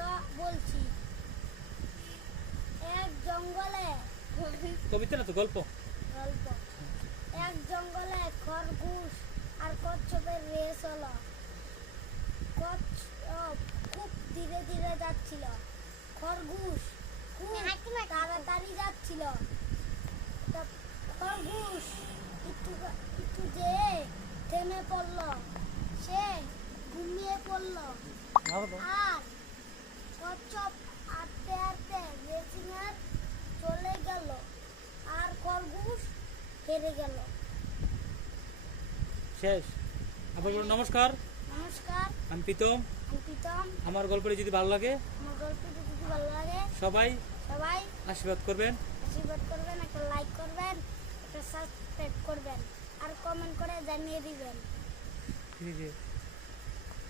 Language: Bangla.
কবিতা বলছি। এক জঙ্গলে কবিতা না তো গল্প। গল্প। এক জঙ্গলে খরগোশ আর কচ্ছপের রেস হলো। কচ্ছপ খুব ধীরে ধীরে যাচ্ছিল, খরগোশ খুব তাড়াতাড়ি যাচ্ছিল। তা খরগোশ একটু যে থেমে পড়ল, সে ঘুমিয়ে পড়ল। আর কচ্ছপ আস্তে আস্তে রেসিংয়ে চলে গেল, আর খরগোশ হেরে গেল। শেষ। আবার বলুন নমস্কার। নমস্কার, আমি প্রীতম। আমি প্রীতম। আমার গল্পটি যদি ভালো লাগে আমার গল্পটি যদি ভালো লাগে সবাই সবাই আশীর্বাদ করবেন। আশীর্বাদ করবেন, একটা লাইক করবেন, একটা সাবস্ক্রাইব করবেন, আর কমেন্ট করে জানিয়ে দিবেন। জি জি।